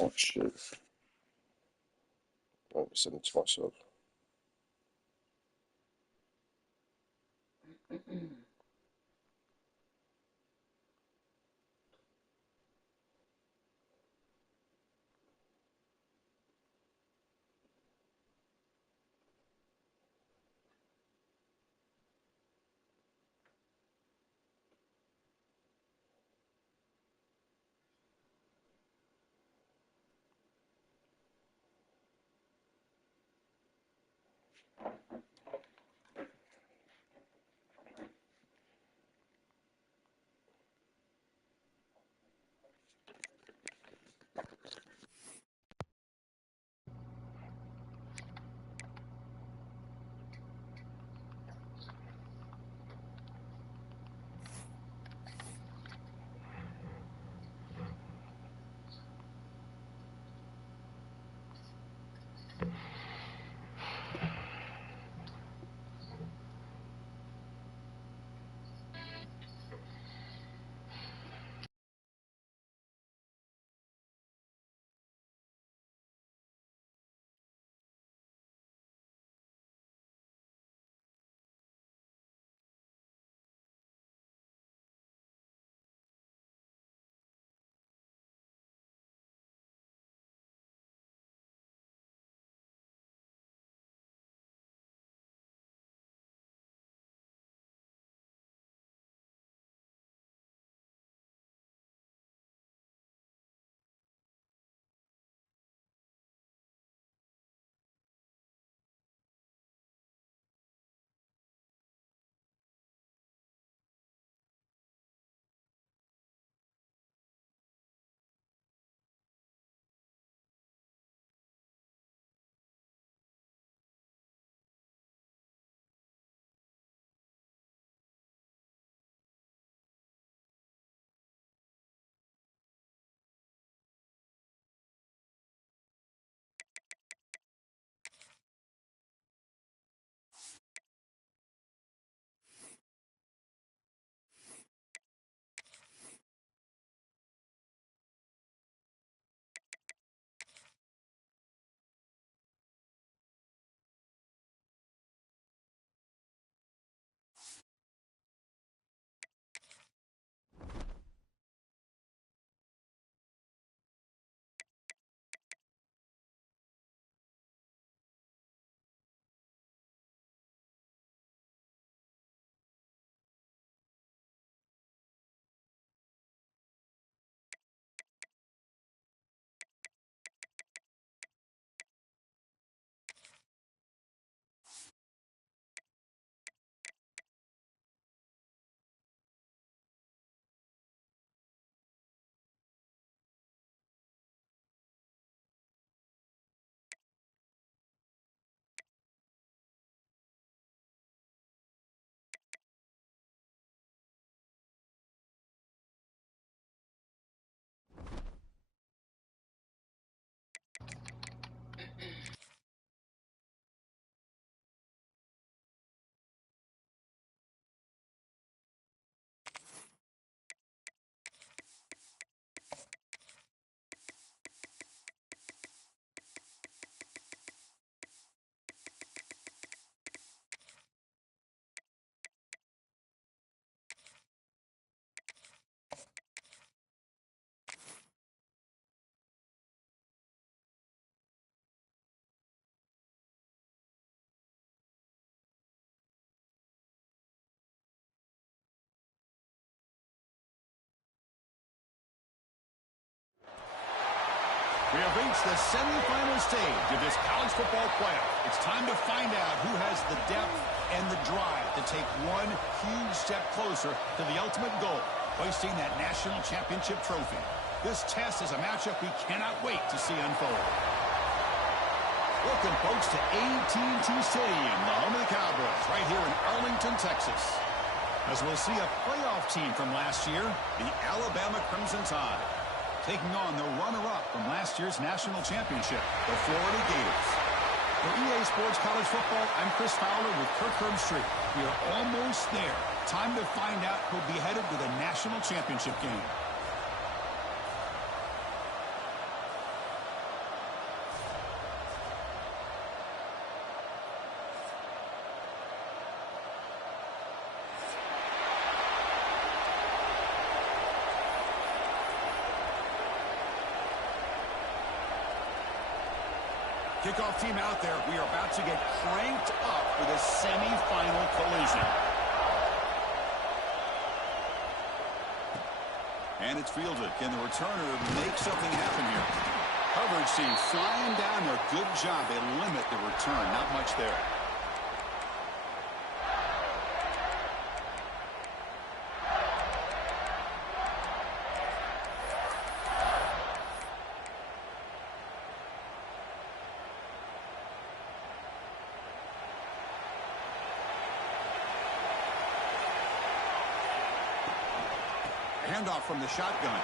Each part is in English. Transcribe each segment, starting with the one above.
Oh shit. I'm listening to myself. It's the semifinal stage of this college football playoff. It's time to find out who has the depth and the drive to take one huge step closer to the ultimate goal, hoisting that national championship trophy. This test is a matchup we cannot wait to see unfold. Welcome, folks, to AT&T Stadium, the home of the Cowboys, right here in Arlington, Texas. As we'll see a playoff team from last year, the Alabama Crimson Tide, taking on the runner-up from last year's national championship, the Florida Gators. For EA Sports College Football, I'm Chris Fowler with Kirk Herbstreit. We are almost there. Time to find out who'll be headed to the national championship game. Kickoff team out there. We are about to get cranked up for this semifinal collision. And it's fielded. Can the returner make something happen here? Coverage team flying down there. Good job. They limit the return. Not much there. Handoff from the shotgun.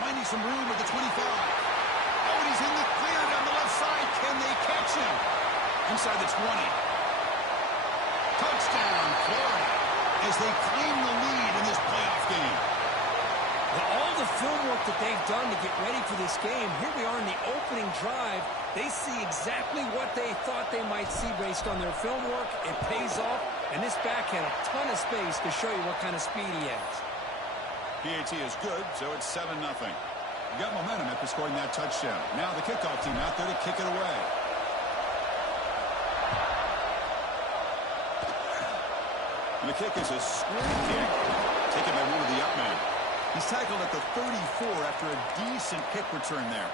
Finding some room at the 25. Oh, and he's in the clear down the left side. Can they catch him? Inside the 20. Touchdown, Florida, as they claim the lead in this playoff game. Well, all the film work that they've done to get ready for this game, here we are in the opening drive. They see exactly what they thought they might see based on their film work. It pays off, and this back had a ton of space to show you what kind of speed he has. PAT is good, so it's 7-0. You got momentum after scoring that touchdown. Now the kickoff team out there to kick it away. And the kick is a square kick, taken by one of the up men. He's tackled at the 34 after a decent kick return there.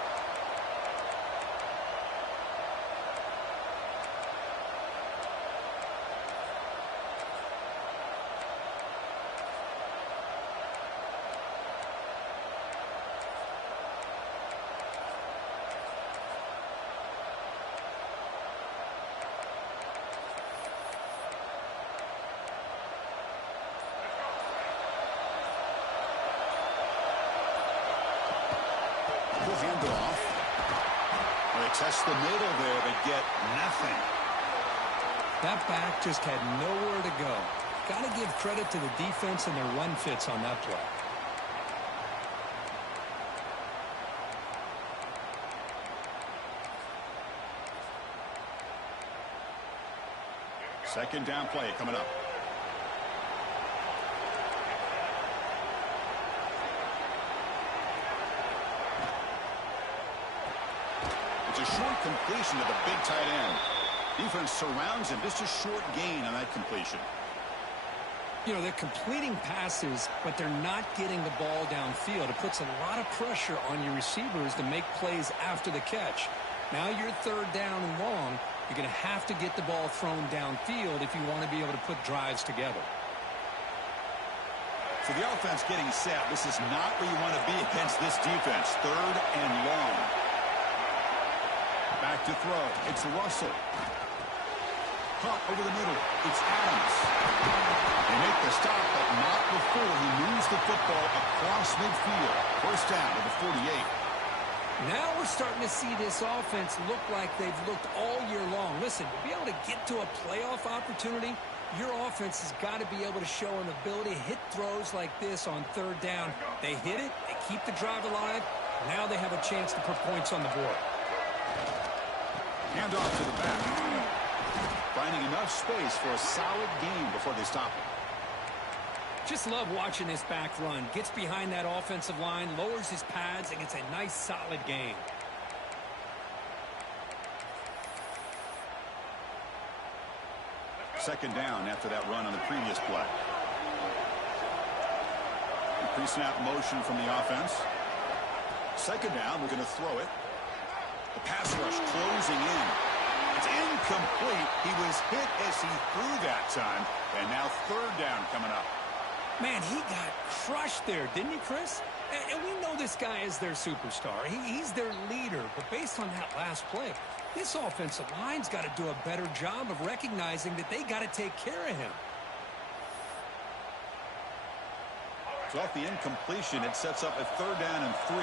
Hand it off. Well, they test the middle there, but get nothing. That back just had nowhere to go. Got to give credit to the defense and their run fits on that play. Second down play coming up. It's a short completion to the big tight end. Defense surrounds him. Just a short gain on that completion. You know, they're completing passes, but they're not getting the ball downfield. It puts a lot of pressure on your receivers to make plays after the catch. Now you're third down and long. You're going to have to get the ball thrown downfield if you want to be able to put drives together. For the offense getting set, this is not where you want to be against this defense. Third and long. Back to throw. It's Russell. Caught over the middle. It's Adams. They make the stop, but not before he moves the football across midfield. First down to the 48. Now we're starting to see this offense look like they've looked all year long. Listen, to be able to get to a playoff opportunity, your offense has got to be able to show an ability to hit throws like this on third down. They hit it. They keep the drive alive. Now they have a chance to put points on the board. Hand off to the back. Finding enough space for a solid gain before they stop him. Just love watching this back run. Gets behind that offensive line, lowers his pads, and gets a nice solid gain. Second down after that run on the previous play. Pre-snap motion from the offense. Second down, we're going to throw it. He was hit as he threw that time. And now third down coming up. Man, he got crushed there, didn't he, Chris? And we know this guy is their superstar. He's their leader. But based on that last play, this offensive line's got to do a better job of recognizing that they got to take care of him. So off the incompletion, it sets up a third down and 3.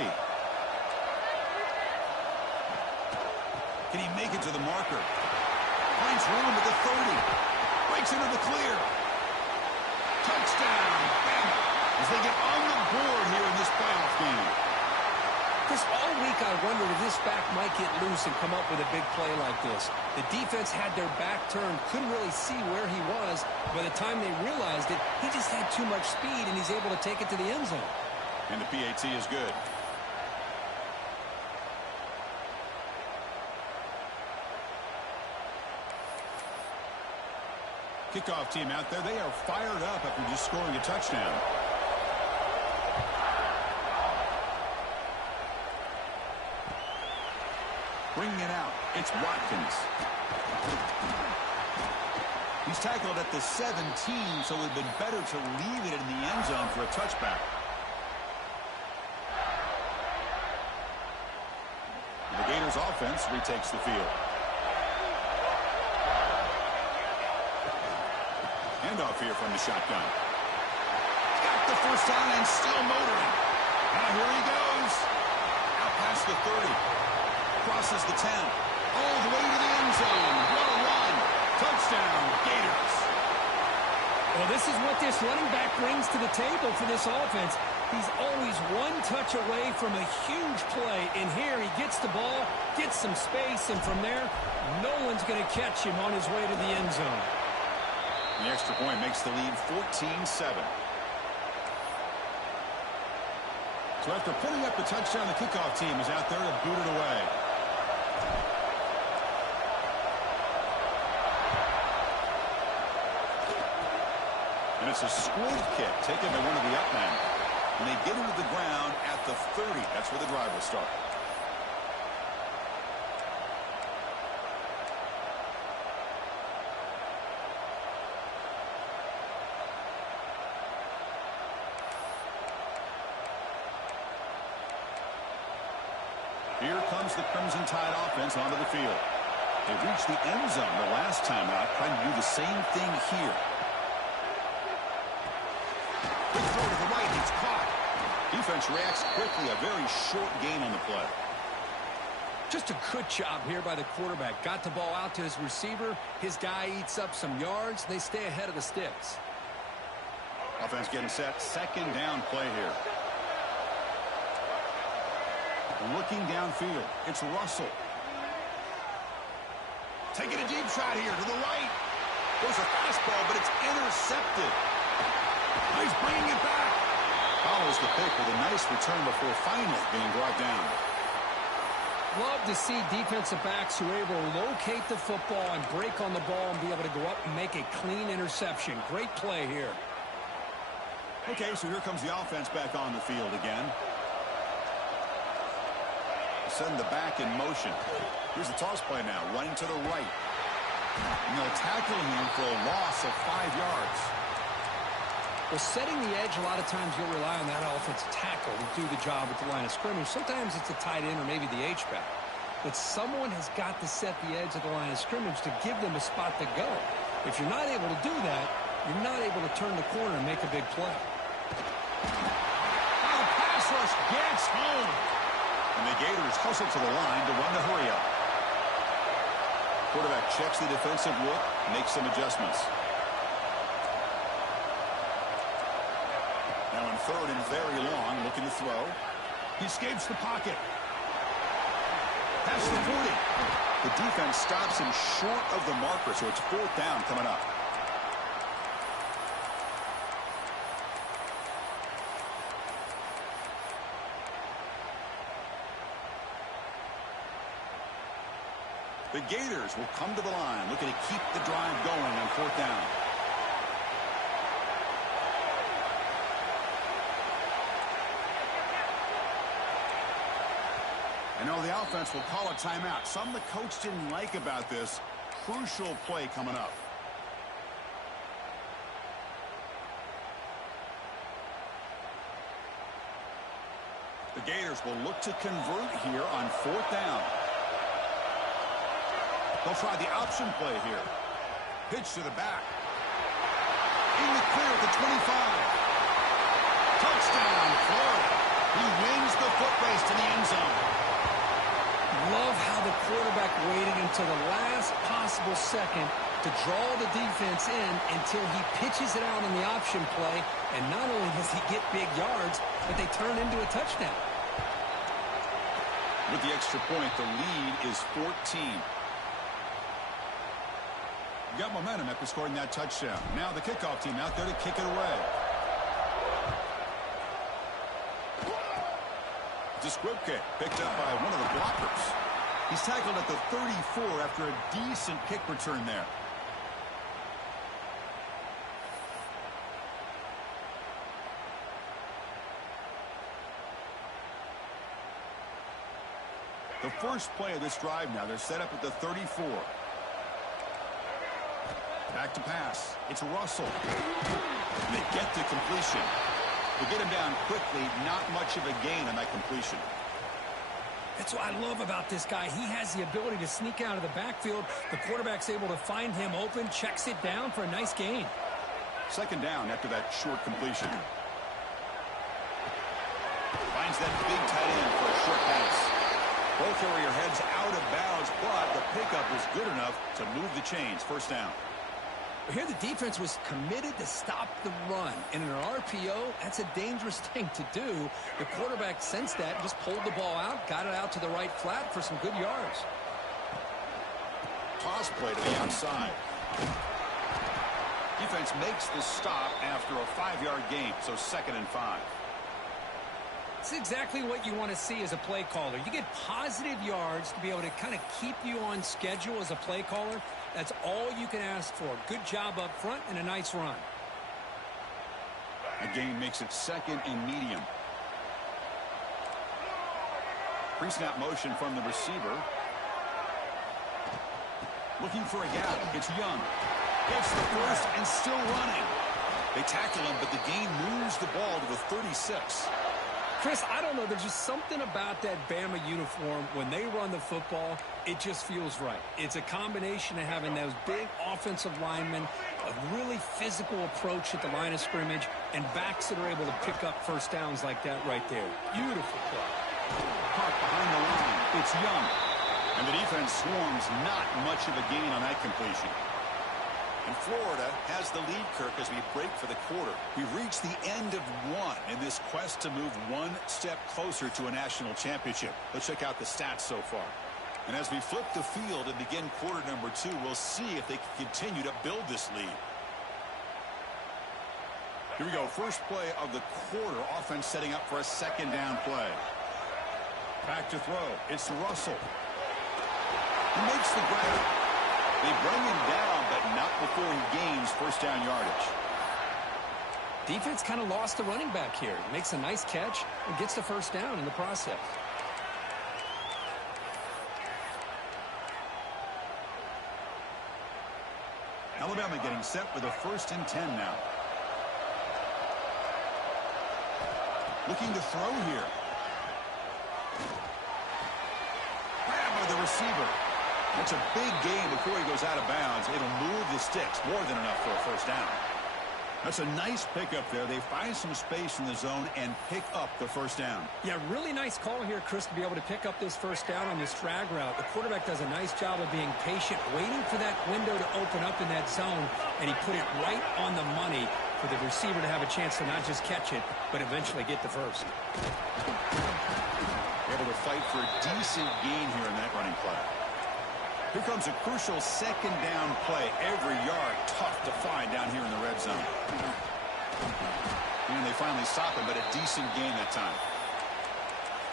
Can he make it to the marker? Finds room at the 30. Breaks into the clear. Touchdown, Bama, as they get on the board here in this playoff game. Chris, all week I wondered if this back might get loose and come up with a big play like this. The defense had their back turned, couldn't really see where he was. By the time they realized it, he just had too much speed, and he's able to take it to the end zone. And the PAT is good. Kickoff team out there, they are fired up after just scoring a touchdown. Bringing it out, it's Watkins. He's tackled at the 17, so it would have been better to leave it in the end zone for a touchback. The Gators offense retakes the field. Handoff here from the shotgun. Got the first down and still motoring. Now here he goes. Out past the 30. Crosses the 10. All the way to the end zone. What a run. Touchdown, Gators. Well, this is what this running back brings to the table for this offense. He's always one touch away from a huge play. And here he gets the ball, gets some space, and from there, no one's going to catch him on his way to the end zone. The extra point makes the lead 14-7. So after putting up the touchdown, the kickoff team is out there to boot it away. And it's a squib kick taken by one of the up men. And they get into the ground at the 30. That's where the drive will start. Here comes the Crimson Tide offense onto the field. They reached the end zone the last time out, trying to do the same thing here. Quick throw to the right, it's caught. Defense reacts quickly, a very short gain on the play. Just a good job here by the quarterback. Got the ball out to his receiver. His guy eats up some yards. They stay ahead of the sticks. Offense getting set, second down play here. Looking downfield, it's Russell. Taking a deep shot here to the right. Goes a fastball, but it's intercepted. He's bringing it back. Follows the pick with a nice return before finally being brought down. Love to see defensive backs who are able to locate the football and break on the ball and be able to go up and make a clean interception. Great play here. Okay, so here comes the offense back on the field again. Send the back in motion. Here's the toss play now, running to the right. And they'll tackle him for a loss of 5 yards. Well, setting the edge, a lot of times you'll rely on that offensive tackle to do the job at the line of scrimmage. Sometimes it's a tight end or maybe the H-back. But someone has got to set the edge at the line of scrimmage to give them a spot to go. If you're not able to do that, you're not able to turn the corner and make a big play. Now the pass rush gets home. And the Gators hustle to the line to run the hurry up. Quarterback checks the defensive look, makes some adjustments. Now in third and very long, looking to throw. He escapes the pocket. Past the 40. The defense stops him short of the marker, so it's fourth down coming up. The Gators will come to the line, looking to keep the drive going on fourth down. And now the offense will call a timeout. Something the coach didn't like about this. crucial play coming up. The Gators will look to convert here on 4th down. They'll try the option play here. Pitch to the back. In the clear at the 25. Touchdown, Florida. He wins the foot race to the end zone. Love how the quarterback waited until the last possible second to draw the defense in until he pitches it out on the option play. And not only does he get big yards, but they turn into a touchdown. With the extra point, the lead is 14. Got momentum after scoring that touchdown. Now the kickoff team out there to kick it away. Desquipke picked up by one of the blockers. He's tackled at the 34 after a decent kick return there. The first play of this drive now, they're set up at the 34. Back to pass. It's Russell. And they get to completion. They get him down quickly. Not much of a gain on that completion. That's what I love about this guy. He has the ability to sneak out of the backfield. The quarterback's able to find him open, checks it down for a nice gain. 2nd down after that short completion. Finds that big tight end for a short pass. Ball carrier heads out of bounds, but the pickup was good enough to move the chains. 1st down. Here the defense was committed to stop the run. And in an RPO, that's a dangerous thing to do. The quarterback sensed that, just pulled the ball out, got it out to the right flat for some good yards. Toss play to the outside. Defense makes the stop after a 5-yard gain, so 2nd and 5. It's exactly what you want to see as a play caller. You get positive yards to be able to kind of keep you on schedule as a play caller. That's all you can ask for. Good job up front and a nice run. A gain makes it 2nd and medium. Pre-snap motion from the receiver. Looking for a gap. It's Young. Gets the first and still running. They tackle him, but the gain moves the ball to the 36. Chris, I don't know. There's just something about that Bama uniform. When they run the football, it just feels right. It's a combination of having those big offensive linemen, a really physical approach at the line of scrimmage, and backs that are able to pick up 1st downs like that right there. Beautiful play. Caught behind the line. It's Young. And the defense swarms. Not much of a gain on that completion. And Florida has the lead, Kirk, as we break for the quarter. We've reached the end of one in this quest to move one step closer to a national championship. Let's check out the stats so far. And as we flip the field and begin quarter number 2, we'll see if they can continue to build this lead. Here we go. First play of the quarter. Offense setting up for a 2nd down play. Back to throw. It's Russell. He makes the grab. They bring him down, but not before he gains 1st down yardage. Defense kind of lost the running back here. Makes a nice catch and gets the 1st down in the process. Alabama getting set with a 1st and 10 now. Looking to throw here. Grab by the receiver. That's a big gain before he goes out of bounds. It'll move the sticks. More than enough for a 1st down. That's a nice pickup there. They find some space in the zone and pick up the 1st down. Yeah, really nice call here, Chris, to be able to pick up this 1st down on this drag route. The quarterback does a nice job of being patient, waiting for that window to open up in that zone, and he put it right on the money for the receiver to have a chance to not just catch it, but eventually get the 1st. Able to fight for a decent gain here in that running play. Here comes a crucial 2nd down play. Every yard tough to find down here in the red zone. And they finally stop him, but a decent gain that time.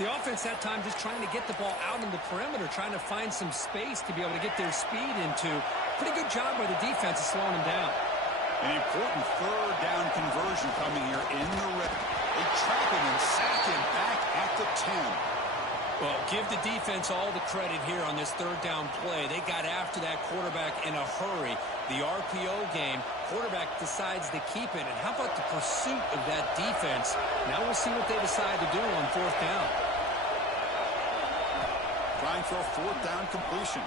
The offense that time just trying to get the ball out on the perimeter, trying to find some space to be able to get their speed into. Pretty good job by the defense of slowing him down. An important 3rd down conversion coming here in the red. They trap him and sack him back at the 10. Well, give the defense all the credit here on this third down play. They got after that quarterback in a hurry. The RPO game, quarterback decides to keep it. And how about the pursuit of that defense? Now we'll see what they decide to do on fourth down. Trying for a fourth down completion.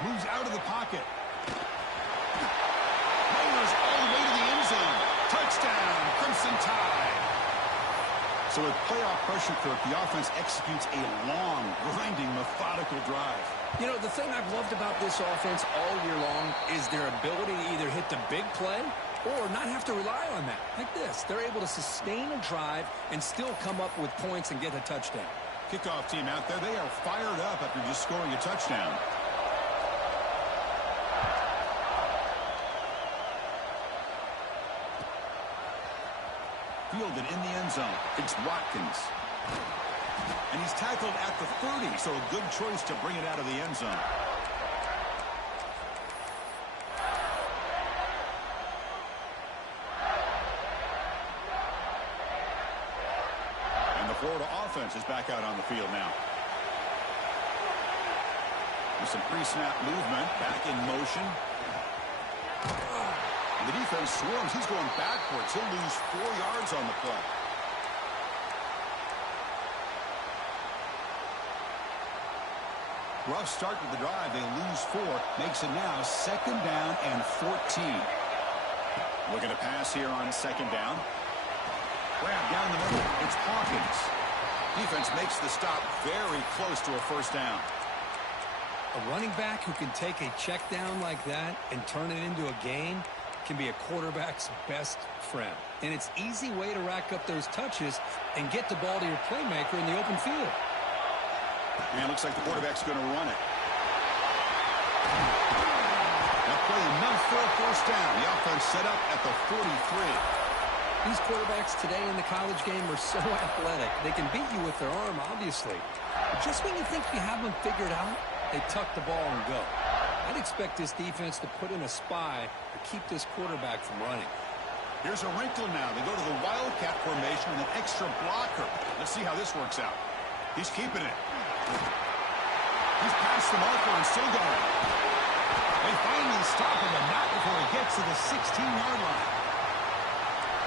Moves out of the pocket. Powers all the way to the end zone. Touchdown, Crimson Tide. So with playoff pressure, Kirk, the offense executes a long, grinding, methodical drive. You know, the thing I've loved about this offense all year long is their ability to either hit the big play or not have to rely on that. Like this, they're able to sustain a drive and still come up with points and get a touchdown. Kickoff team out there, they are fired up after just scoring a touchdown. Fielded in the end zone. It's Watkins. And he's tackled at the 30, so a good choice to bring it out of the end zone. And the Florida offense is back out on the field now. With some pre-snap movement, back in motion. The defense swarms. He's going backwards. He'll lose 4 yards on the play. Rough start to the drive. They lose 4. Makes it now 2nd down and 14. Looking to pass here on 2nd down. Grab down the middle. It's Hawkins. Defense makes the stop very close to a 1st down. A running back who can take a check down like that and turn it into a gain can be a quarterback's best friend. And it's an easy way to rack up those touches and get the ball to your playmaker in the open field. And it looks like the quarterback's going to run it. That play enough for a 1st down. The offense set up at the 43. These quarterbacks today in the college game are so athletic. They can beat you with their arm, obviously. But just when you think you have them figured out, they tuck the ball and go. I'd expect this defense to put in a spy to keep this quarterback from running. Here's a wrinkle now. They go to the Wildcat formation with an extra blocker. Let's see how this works out. He's keeping it. He's past the marker and still going. They finally stop him, but not before he gets to the 16-yard line.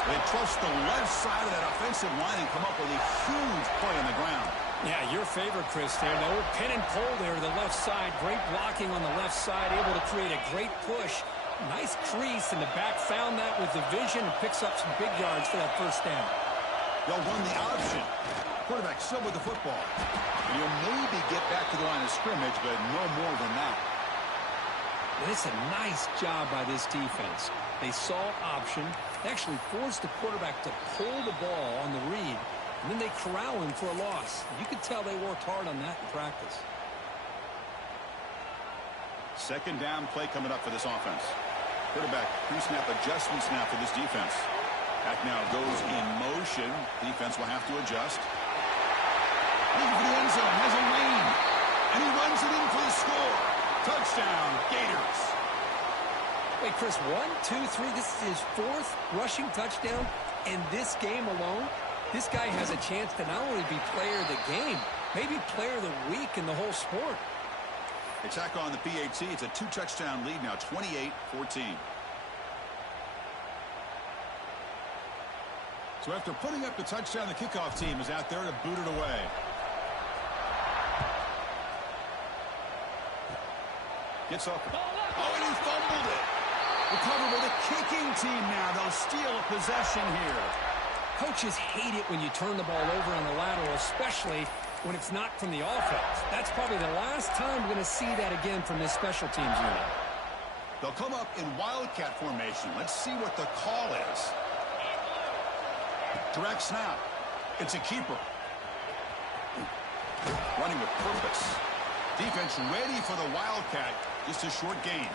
They trust the left side of that offensive line and come up with a huge play on the ground. Yeah, your favorite, Chris, there. No pin and pull there to the left side. Great blocking on the left side, able to create a great push. Nice crease, and the back found that with the vision and picks up some big yards for that 1st down. They'll run the option. Quarterback still with the football. And he'll maybe get back to the line of scrimmage, but no more than that. And it's a nice job by this defense. They saw option. They actually forced the quarterback to pull the ball on the read, and then they corral him for a loss. You could tell they worked hard on that in practice. 2nd down play coming up for this offense. Quarterback pre-snap adjustments now for this defense. Back now goes in motion. Defense will have to adjust. Looking for the end zone. Has a lane. And he runs it in for the score. Touchdown, Gators. Wait, Chris, 1, 2, 3. This is his 4th rushing touchdown in this game alone. This guy has a chance to not only be player of the game, maybe player of the week in the whole sport. Attack on the PAT. It's a 2-touchdown lead now, 28-14. So after putting up the touchdown, the kickoff team is out there to boot it away. Gets off. Oh, and he fumbled it. Recovered by the kicking team now. They'll steal a possession here. Coaches hate it when you turn the ball over on the lateral, especially when it's not from the offense. That's probably the last time we're going to see that again from this special teams unit. They'll come up in Wildcat formation. Let's see what the call is. Direct snap. It's a keeper. Running with purpose. Defense ready for the Wildcat. Just a short gain.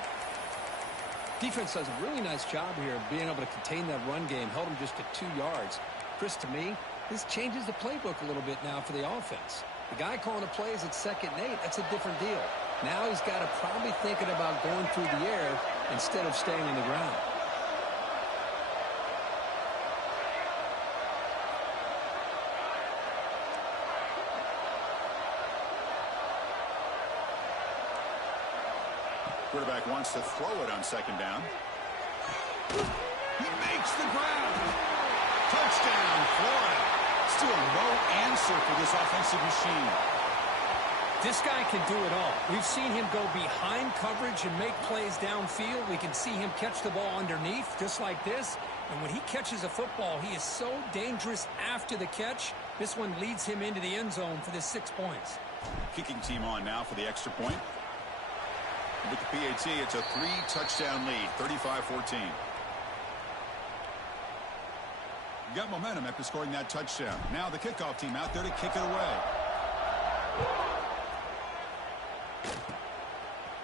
Defense does a really nice job here of being able to contain that run game. Held him just to 2 yards. Chris, to me, this changes the playbook a little bit now for the offense. The guy calling the plays at 2nd and 8, that's a different deal. Now he's got to probably thinking about going through the air instead of staying on the ground. Quarterback wants to throw it on second down. He makes the grab. Touchdown, Florida. Still no answer for this offensive machine. This guy can do it all. We've seen him go behind coverage and make plays downfield. We can see him catch the ball underneath, just like this. And when he catches a football, he is so dangerous after the catch. This one leads him into the end zone for the 6 points. Kicking team on now for the extra point. With the PAT, it's a 3-touchdown lead, 35-14. Got momentum after scoring that touchdown. Now the kickoff team out there to kick it away.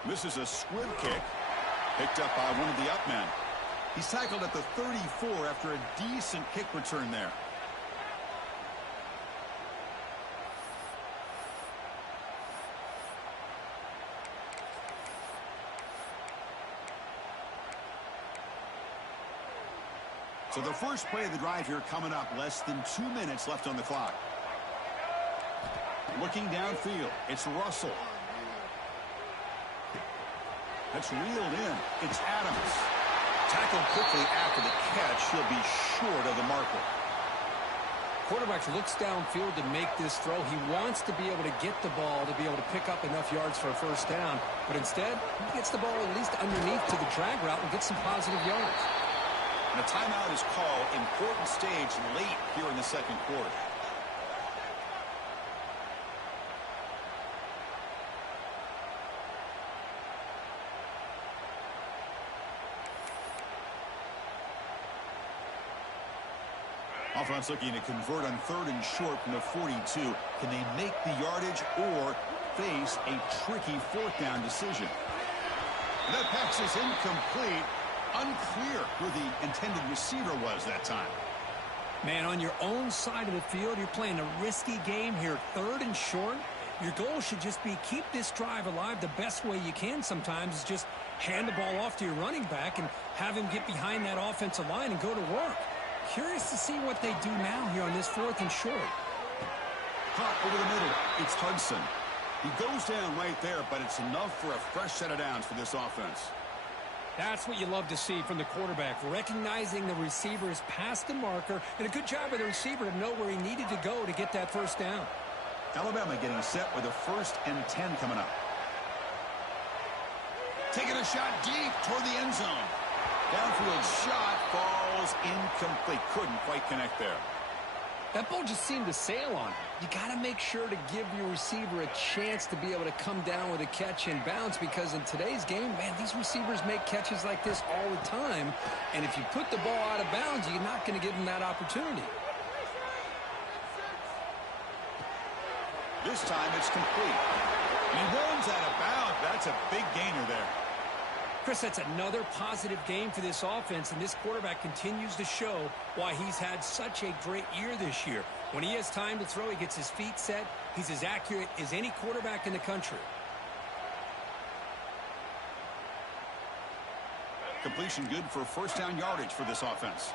This is a squib kick, picked up by one of the up men. He's tackled at the 34 after a decent kick return there. So the first play of the drive here coming up, less than 2 minutes left on the clock. Looking downfield, it's Russell. That's reeled in. It's Adams. Tackled quickly after the catch. He'll be short of the marker. Quarterback looks downfield to make this throw. He wants to be able to get the ball to be able to pick up enough yards for a first down. But instead, he gets the ball at least underneath to the drag route and gets some positive yards. And a timeout is called. Important stage late here in the second quarter. Offense looking to convert on 3rd and short from the 42. Can they make the yardage or face a tricky 4th down decision? And that pass is incomplete. Unclear who the intended receiver was that time. Man, on your own side of the field, you're playing a risky game here. 3rd and short. Your goal should just be keep this drive alive the best way you can sometimes is just hand the ball off to your running back and have him get behind that offensive line and go to work. Curious to see what they do now here on this 4th and short. Hot over the middle. It's Hudson. He goes down right there, but it's enough for a fresh set of downs for this offense. That's what you love to see from the quarterback, recognizing the receiver is past the marker, and a good job of the receiver to know where he needed to go to get that first down. Alabama getting set with a 1st and 10 coming up. Taking a shot deep toward the end zone. Downfield shot falls incomplete. Couldn't quite connect there. That ball just seemed to sail on him. You got to make sure to give your receiver a chance to be able to come down with a catch and bounce because in today's game, man, these receivers make catches like this all the time. And if you put the ball out of bounds, you're not going to give them that opportunity. This time it's complete. And he runs out of bounds. That's a big gainer there. Chris, that's another positive game for this offense, and this quarterback continues to show why he's had such a great year this year. When he has time to throw, he gets his feet set. He's as accurate as any quarterback in the country. Completion good for 1st down yardage for this offense.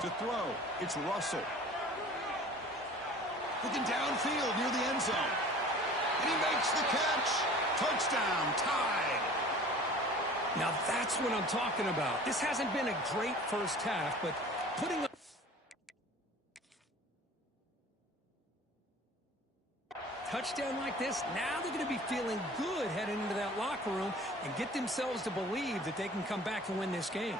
To throw, it's Russell. Looking downfield near the end zone. And he makes the catch. Touchdown, tied. Now that's what I'm talking about. This hasn't been a great first half, but putting up touchdown like this, now they're going to be feeling good heading into that locker room and get themselves to believe that they can come back and win this game.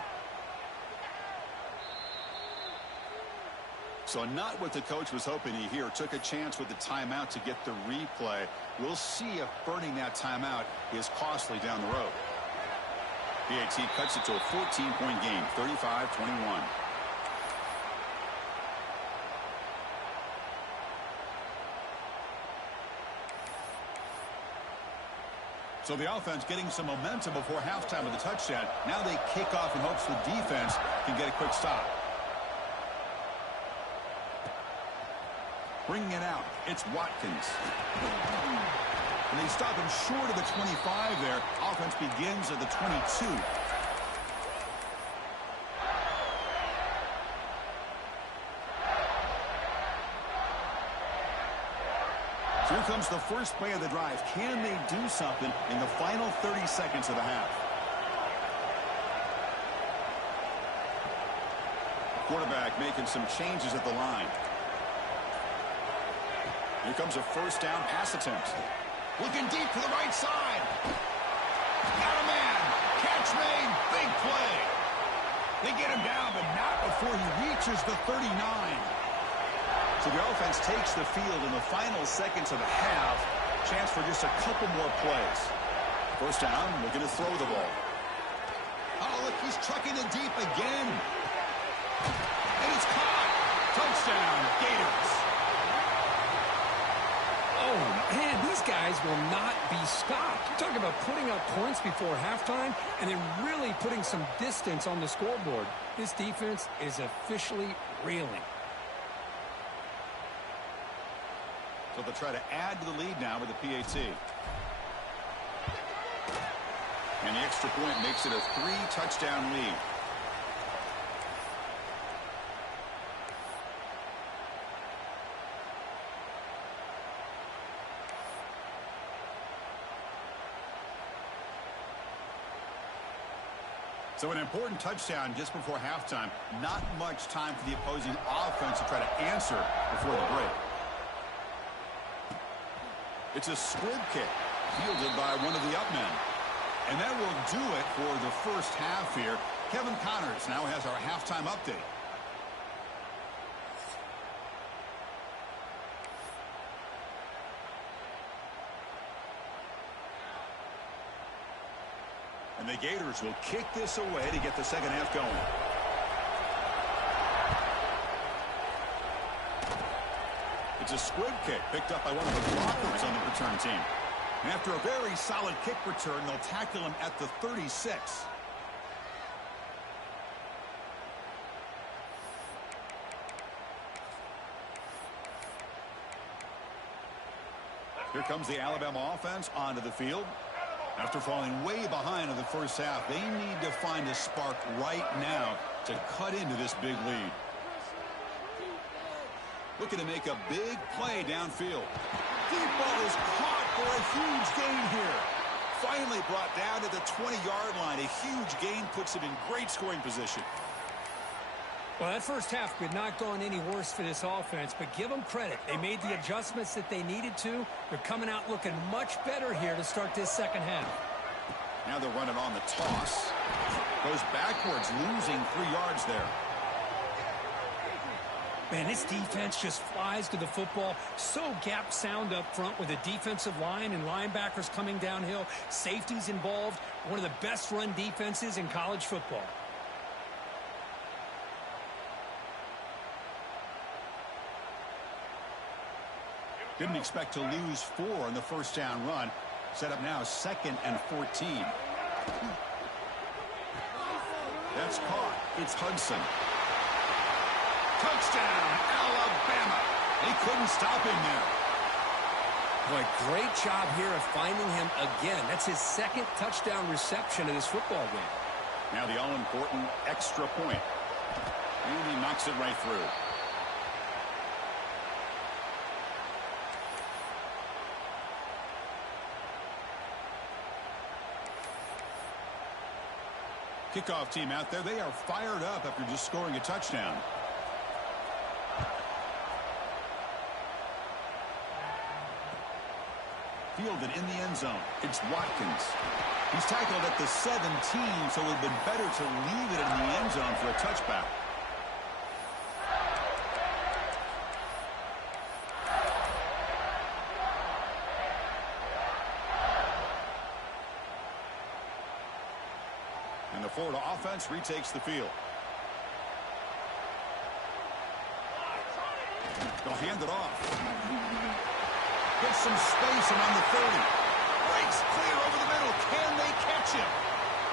So not what the coach was hoping to hear. Took a chance with the timeout to get the replay. We'll see if burning that timeout is costly down the road. PAT cuts it to a 14-point game, 35-21. So the offense getting some momentum before halftime with the touchdown. Now they kick off in hopes the defense can get a quick stop. Bringing it out, it's Watkins. And they stop him short of the 25 there. Offense begins at the 22. So here comes the first play of the drive. Can they do something in the final 30 seconds of the half? Quarterback making some changes at the line. Here comes a first down pass attempt. Looking deep to the right side. Got a man. Catch made. Big play. They get him down, but not before he reaches the 39. So the offense takes the field in the final seconds of the half. Chance for just a couple more plays. First down, looking to throw the ball. Oh, look, he's trucking it deep again. And it's caught. Touchdown, Gators. Oh, man, these guys will not be stopped. You're talking about putting up points before halftime and then really putting some distance on the scoreboard. This defense is officially reeling. So they'll try to add to the lead now with the PAT. And the extra point makes it a 3-touchdown lead. So an important touchdown just before halftime. Not much time for the opposing offense to try to answer before the break. It's a squib kick fielded by one of the up men. And that will do it for the first half here. Kevin Connors now has our halftime update. And the Gators will kick this away to get the second half going. It's a squib kick picked up by one of the blockers on the return team. And after a very solid kick return, they'll tackle him at the 36. Here comes the Alabama offense onto the field. After falling way behind in the first half, they need to find a spark right now to cut into this big lead. Looking to make a big play downfield. Deep ball is caught for a huge gain here. Finally brought down to the 20-yard line. A huge gain puts him in great scoring position. Well, that first half could not gone any worse for this offense, but give them credit. They made the adjustments that they needed to. They're coming out looking much better here to start this second half. Now they're running on the toss. Goes backwards, losing 3 yards there. Man, this defense just flies to the football. So gap sound up front with a defensive line and linebackers coming downhill. Safeties involved. One of the best run defenses in college football. Didn't expect to lose 4 on the first down run. Set up now 2nd and 14. That's caught. It's Hudson. Touchdown, Alabama. They couldn't stop him there. Boy, great job here of finding him again. That's his 2nd touchdown reception of this football game. Now the all-important extra point. And he knocks it right through. Kickoff team out there. They are fired up after just scoring a touchdown. Fielded in the end zone. It's Watkins. He's tackled at the 17, so it would have been better to leave it in the end zone for a touchback. And the Florida offense retakes the field. They'll hand it off. Gets some space around the 30. Breaks clear over the middle. Can they catch him?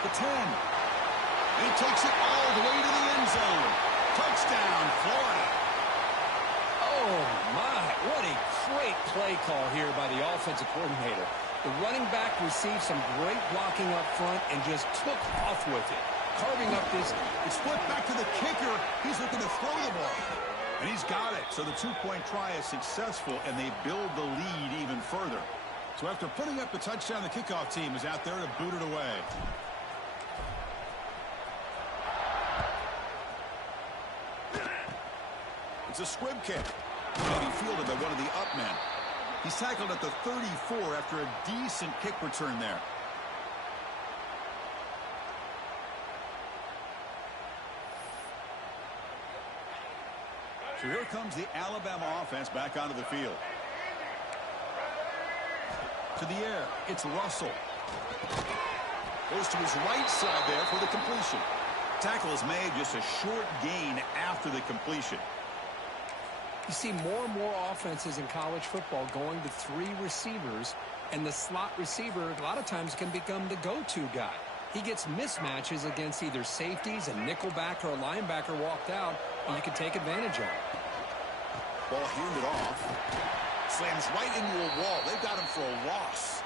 The 10. And he takes it all the way to the end zone. Touchdown, Florida. Oh, my. What a great play call here by the offensive coordinator. The running back received some great blocking up front and just took off with it. Carving up this. It's flipped back to the kicker. He's looking to throw the ball. And he's got it. So the two-point try is successful, and they build the lead even further. So after putting up the touchdown, the kickoff team is out there to boot it away. It's a squib kick. And he fielded by one of the up men. He's tackled at the 34 after a decent kick return there. So here comes the Alabama offense back onto the field. To the air, it's Russell. Goes to his right side there for the completion. Tackle is made, just a short gain after the completion. You see more and more offenses in college football going to 3 receivers, and the slot receiver a lot of times can become the go-to guy. He gets mismatches against either safeties, a nickelback, or a linebacker walked out, and you can take advantage of it. Ball handed off. Slams right into a wall. They've got him for a loss.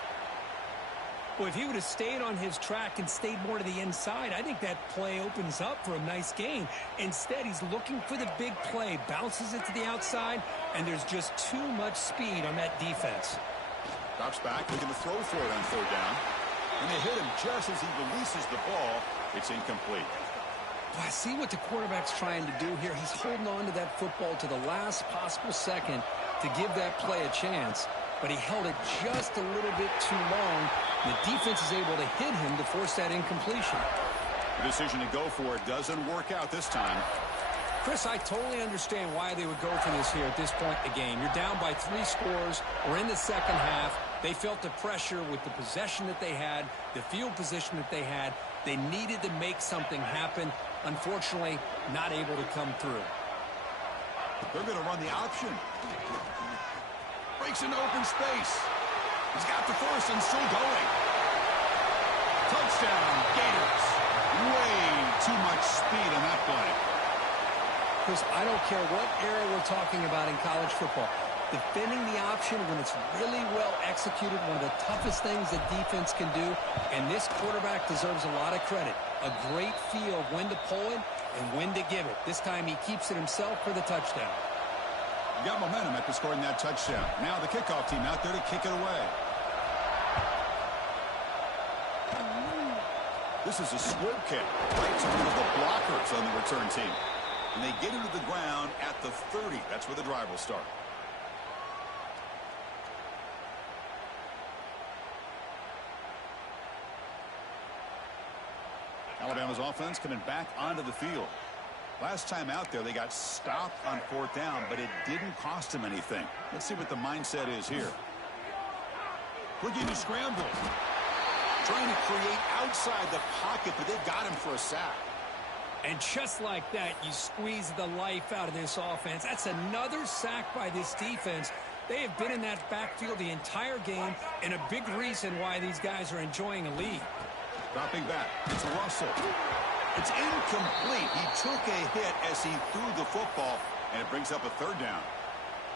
Well, if he would have stayed on his track and stayed more to the inside, I think that play opens up for a nice gain. Instead, he's looking for the big play, bounces it to the outside, and there's just too much speed on that defense. Drops back, looking to throw for it on third down. And they hit him just as he releases the ball. It's incomplete. Well, I see what the quarterback's trying to do here. He's holding on to that football to the last possible second to give that play a chance. But he held it just a little bit too long. The defense is able to hit him to force that incompletion. The decision to go for it doesn't work out this time. Chris, I totally understand why they would go for this here at this point in the game. You're down by 3 scores. We're in the second half. They felt the pressure with the possession that they had, the field position that they had. They needed to make something happen. Unfortunately, not able to come through. They're going to run the option. Breaks into open space. He's got the first and still going. Touchdown, Gators. Way too much speed on that play. Chris, I don't care what era we're talking about in college football. Defending the option when it's really well executed, one of the toughest things that defense can do, and this quarterback deserves a lot of credit. A great feel of when to pull it and when to give it. This time he keeps it himself for the touchdown. Got momentum after scoring that touchdown. Now the kickoff team out there to kick it away. This is a squib kick right to one of the blockers on the return team. And they get into the ground at the 30. That's where the drive will start. Alabama's offense coming back onto the field. Last time out there, they got stopped on 4th down, but it didn't cost them anything. Let's see what the mindset is here. Looking to scramble. Trying to create outside the pocket, but they've got him for a sack. And just like that, you squeeze the life out of this offense. That's another sack by this defense. They have been in that backfield the entire game, and a big reason why these guys are enjoying a lead. Dropping back, it's Russell. It's incomplete. He took a hit as he threw the football, and it brings up a 3rd down.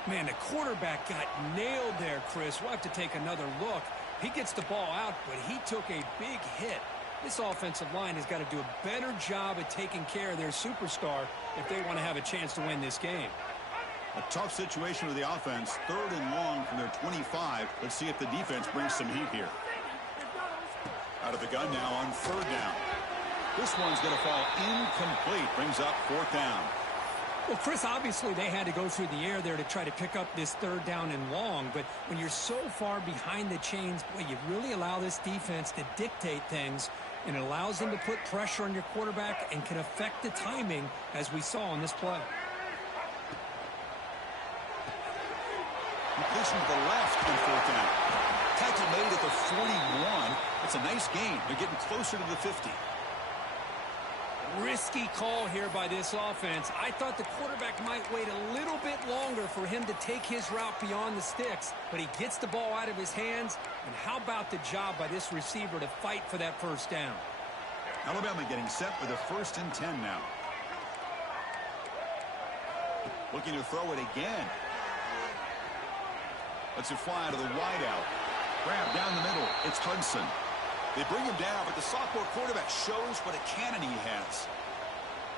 Man, the quarterback got nailed there, Chris. We'll have to take another look. He gets the ball out, but he took a big hit. This offensive line has got to do a better job at taking care of their superstar if they want to have a chance to win this game. A tough situation with the offense. 3rd and long from their 25. Let's see if the defense brings some heat here. Out of the gun now on 3rd down. This one's going to fall incomplete. Brings up 4th down. Well, Chris, obviously they had to go through the air there to try to pick up this 3rd down and long. But when you're so far behind the chains, boy, you really allow this defense to dictate things. And it allows them to put pressure on your quarterback and can affect the timing, as we saw on this play. Completion to the left on 4th down. Tackle made at the 41. It's a nice gain. They're getting closer to the 50. Risky call here by this offense. I thought the quarterback might wait a little bit longer for him to take his route beyond the sticks, but he gets the ball out of his hands. And how about the job by this receiver to fight for that 1st down? Alabama getting set for the 1st and 10 now. Looking to throw it again. Lets it fly to the wideout. Grab down the middle. It's Hudson. They bring him down, but the sophomore quarterback shows what a cannon he has.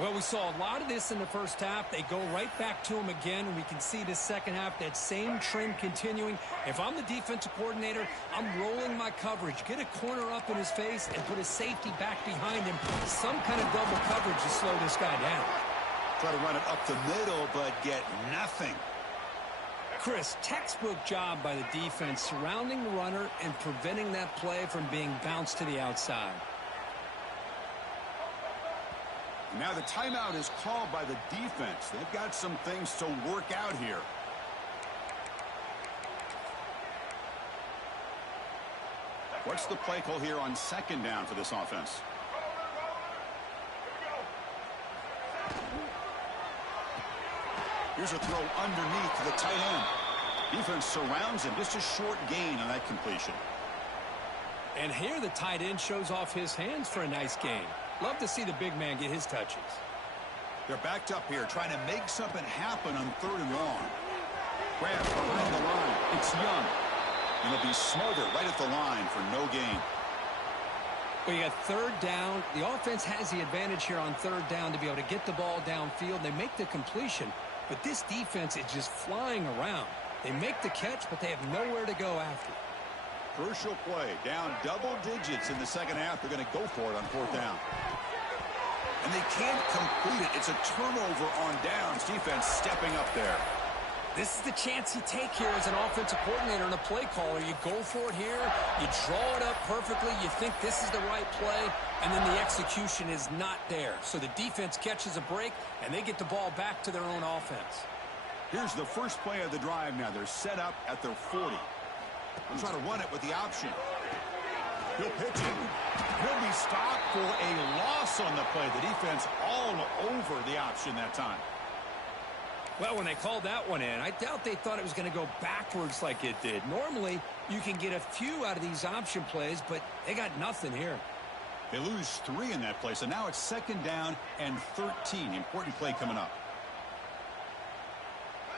Well, we saw a lot of this in the first half. They go right back to him again, and we can see the second half, that same trend continuing. If I'm the defensive coordinator, I'm rolling my coverage. Get a corner up in his face and put a safety back behind him. Some kind of double coverage to slow this guy down. Try to run it up the middle, but get nothing. Chris, textbook job by the defense surrounding the runner and preventing that play from being bounced to the outside. Now the timeout is called by the defense. They've got some things to work out here. What's the play call here on second down for this offense? Here's a throw underneath to the tight end. Defense surrounds him. Just a short gain on that completion. And here the tight end shows off his hands for a nice gain. Love to see the big man get his touches. They're backed up here, trying to make something happen on 3rd and long. Grab behind the line. It's Young. And it'll be Smother right at the line for no gain. Well, you got 3rd down. The offense has the advantage here on 3rd down to be able to get the ball downfield. They make the completion, but this defense is just flying around. They make the catch, but they have nowhere to go after. Crucial play. Down double digits in the second half. They're going to go for it on 4th down. And they can't complete it. It's a turnover on downs. Defense stepping up there. This is the chance you take here as an offensive coordinator and a play caller. You go for it here. You draw it up perfectly. You think this is the right play, and then the execution is not there. So the defense catches a break, and they get the ball back to their own offense. Here's the first play of the drive now. They're set up at their 40. They'll try to run it with the option. He'll pitch it. He'll be stopped for a loss on the play. The defense all over the option that time. Well, when they called that one in, I doubt they thought it was going to go backwards like it did. Normally, you can get a few out of these option plays, but they got nothing here. They lose 3 in that play, so now it's 2nd down and 13. Important play coming up.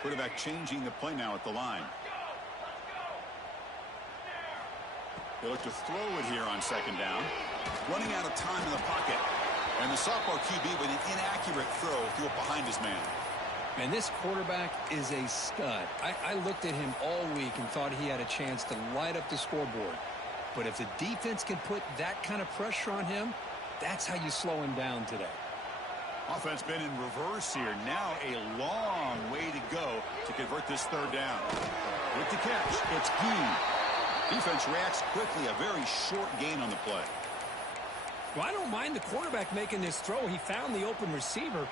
Quarterback changing the play now at the line. They look to throw it here on 2nd down. Running out of time in the pocket. And the sophomore QB with an inaccurate throw threw it behind his man. And this quarterback is a stud. I looked at him all week and thought he had a chance to light up the scoreboard. But if the defense can put that kind of pressure on him, that's how you slow him down today. Offense been in reverse here. Now a long way to go to convert this 3rd down. With the catch, it's Gee. Defense reacts quickly. A very short gain on the play. Well, I don't mind the quarterback making this throw. He found the open receiver.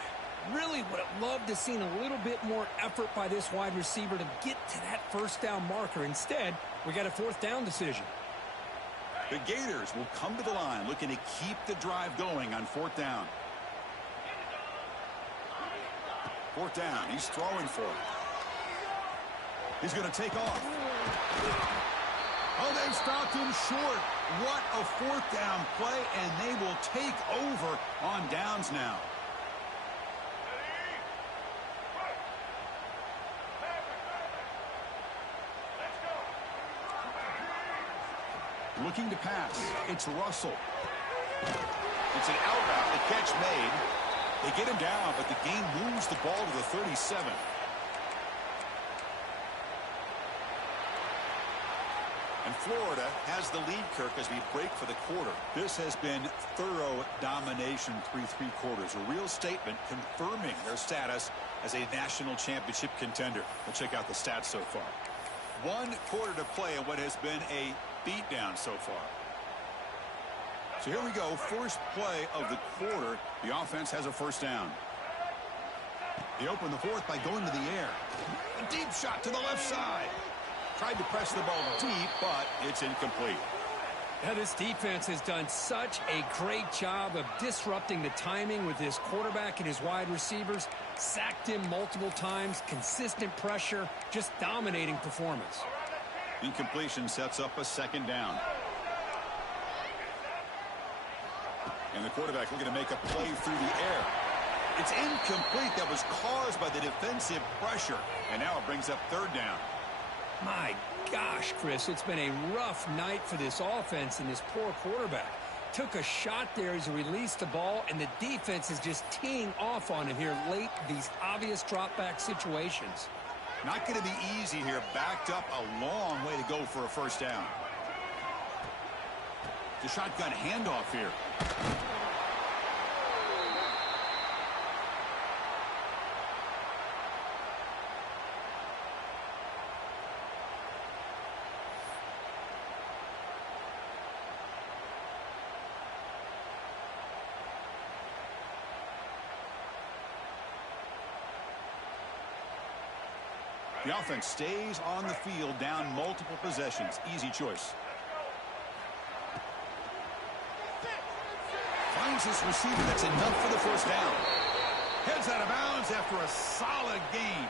Really would have loved to seen a little bit more effort by this wide receiver to get to that 1st down marker. Instead, we got a 4th down decision. The Gators will come to the line looking to keep the drive going on 4th down. 4th down. He's throwing for it. He's going to take off. Oh, they've stopped him short. What a 4th down play, and they will take over on downs now. Looking to pass. It's Russell. It's an out route. The catch made. They get him down, but the game moves the ball to the 37. And Florida has the lead, Kirk, as we break for the quarter. This has been thorough domination through 3 quarters. A real statement confirming their status as a national championship contender. We'll check out the stats so far. 1 quarter to play in what has been a beatdown so far. So here we go. First play of the quarter. The offense has a 1st down. They open the 4th by going to the air. A deep shot to the left side. Tried to press the ball deep, but it's incomplete. Now, this defense has done such a great job of disrupting the timing with his quarterback and his wide receivers. Sacked him multiple times. Consistent pressure. Just dominating performance. Incompletion sets up a 2nd down. And the quarterback looking to make a play through the air. It's incomplete. That was caused by the defensive pressure. And now it brings up 3rd down. My gosh, Chris, it's been a rough night for this offense and this poor quarterback. Took a shot there as he released the ball, and the defense is just teeing off on it here late, these obvious drop-back situations. Not going to be easy here. Backed up a long way to go for a first down. The shotgun handoff here. The offense stays on the field, down multiple possessions. Easy choice. Finds this receiver. That's enough for the first down. Heads out of bounds after a solid gain.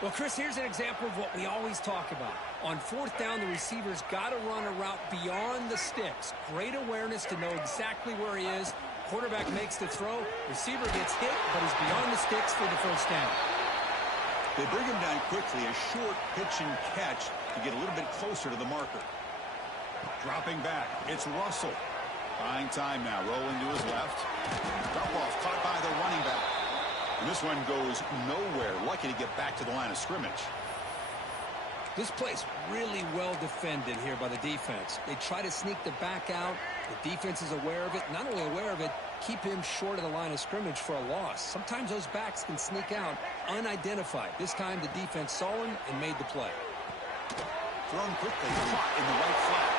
Well, Chris, here's an example of what we always talk about. On fourth down, the receiver's got to run a route beyond the sticks. Great awareness to know exactly where he is. Quarterback makes the throw. Receiver gets hit, but he's beyond the sticks for the first down. They bring him down quickly, a short pitch and catch to get a little bit closer to the marker. Dropping back, it's Russell. Buying time now, rolling to his left. Dump off, caught by the running back. And this one goes nowhere. Lucky to get back to the line of scrimmage. This play's really well defended here by the defense. They try to sneak the back out. The defense is aware of it. Not only aware of it, keep him short of the line of scrimmage for a loss. Sometimes those backs can sneak out unidentified. This time the defense saw him and made the play. Thrown quickly, caught in the right flat.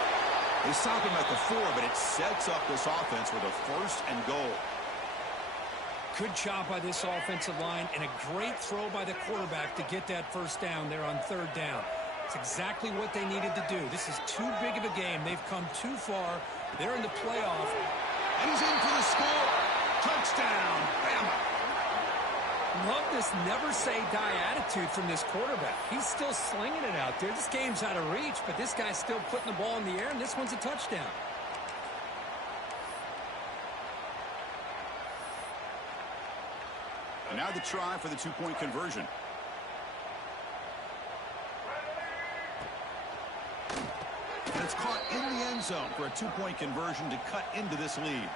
They stop him at the 4, but it sets up this offense with a first and goal. Good job by this offensive line and a great throw by the quarterback to get that first down there on third down. It's exactly what they needed to do. This is too big of a game. They've come too far. They're in the playoff. And he's in for the score. Touchdown, Bama. Love this never-say-die attitude from this quarterback. He's still slinging it out there. This game's out of reach, but this guy's still putting the ball in the air, and this one's a touchdown. And now the try for the two-point conversion. And it's caught in the end zone for a two-point conversion to cut into this lead.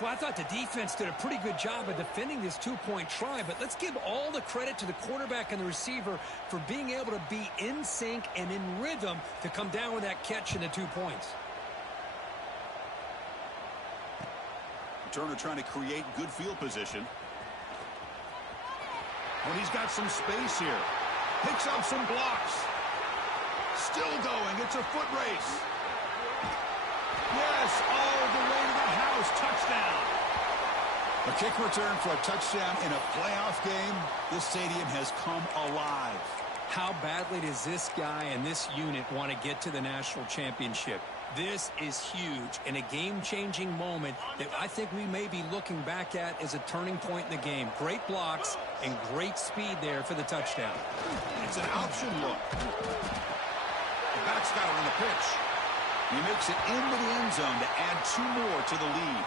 Well, I thought the defense did a pretty good job of defending this two-point try, but let's give all the credit to the quarterback and the receiver for being able to be in sync and in rhythm to come down with that catch and the 2 points. Turner trying to create good field position. When he's got some space here. Picks up some blocks. Still going. It's a foot race. Yes, all the way to the house. Touchdown. A kick return for a touchdown in a playoff game. This stadium has come alive. How badly does this guy and this unit want to get to the national championship? This is huge and a game-changing moment that I think we may be looking back at as a turning point in the game. Great blocks and great speed there for the touchdown. It's an option look. The back's got it on the pitch. He makes it into the end zone to add 2 more to the lead.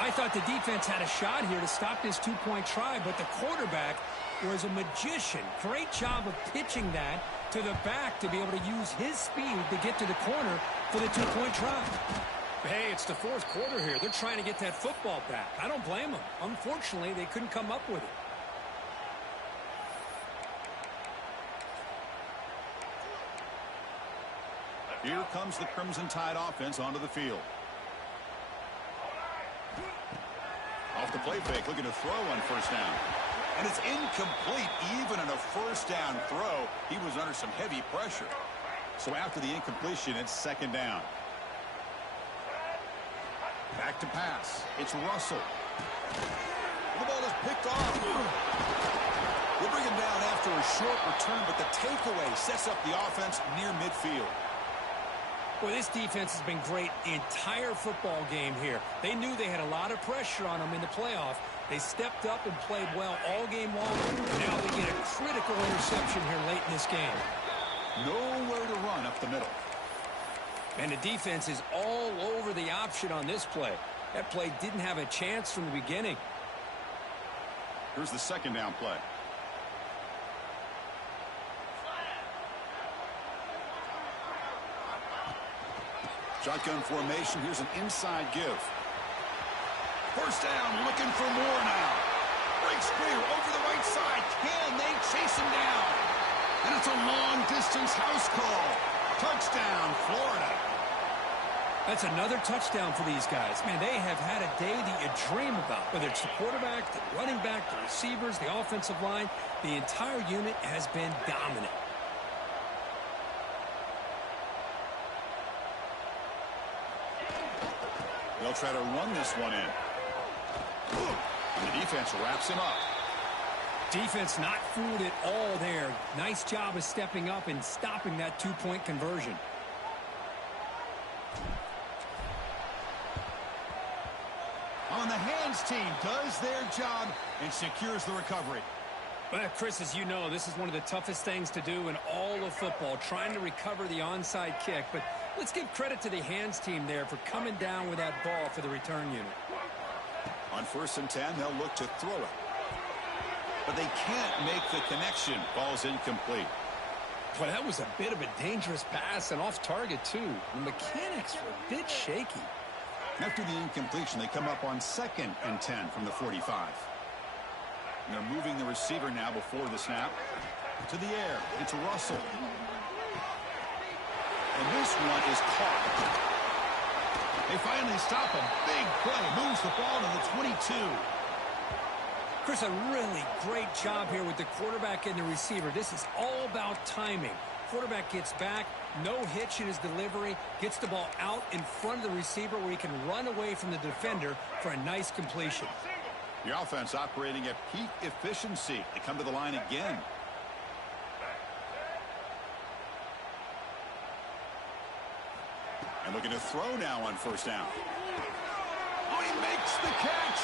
I thought the defense had a shot here to stop this two-point try, but the quarterback was a magician. Great job of pitching that to the back to be able to use his speed to get to the corner for the two-point try. Hey, it's the fourth quarter here. They're trying to get that football back. I don't blame them. Unfortunately, they couldn't come up with it. Here comes the Crimson Tide offense onto the field. Off the play fake, looking to throw on first down. And it's incomplete. Even on a first down throw, he was under some heavy pressure. So after the incompletion, it's second down. Back to pass. It's Russell. The ball is picked off. They bring him down after a short return, but the takeaway sets up the offense near midfield. Well, this defense has been great the entire football game here. They knew they had a lot of pressure on them in the playoff. They stepped up and played well all game long. Now they get a critical interception here late in this game. Nowhere to run up the middle. And the defense is all over the option on this play. That play didn't have a chance from the beginning. Here's the second down play. Shotgun formation. Here's an inside give. First down, looking for more now. Breaks clear over the right side. Can they chase him down? And it's a long-distance house call. Touchdown, Florida. That's another touchdown for these guys. Man, they have had a day that you dream about. Whether it's the quarterback, the running back, the receivers, the offensive line, the entire unit has been dominant. They'll try to run this one in. And the defense wraps him up. Defense not fooled at all there. Nice job of stepping up and stopping that two-point conversion. On the hands team does their job and secures the recovery. Well, Chris, as you know, this is one of the toughest things to do in all of football, trying to recover the onside kick. But let's give credit to the hands team there for coming down with that ball for the return unit. On 1st and 10, they'll look to throw it. But they can't make the connection. Ball's incomplete. Well, that was a bit of a dangerous pass and off target, too. The mechanics were a bit shaky. After the incompletion, they come up on 2nd and 10 from the 45. And they're moving the receiver now before the snap. To the air. It's Russell. And this one is caught. They finally stop him. Big play. Moves the ball to the 22. Chris, a really great job here with the quarterback and the receiver. This is all about timing. Quarterback gets back, no hitch in his delivery, gets the ball out in front of the receiver where he can run away from the defender for a nice completion. The offense operating at peak efficiency. They come to the line again. And looking to throw now on 1st down. Oh, he makes the catch.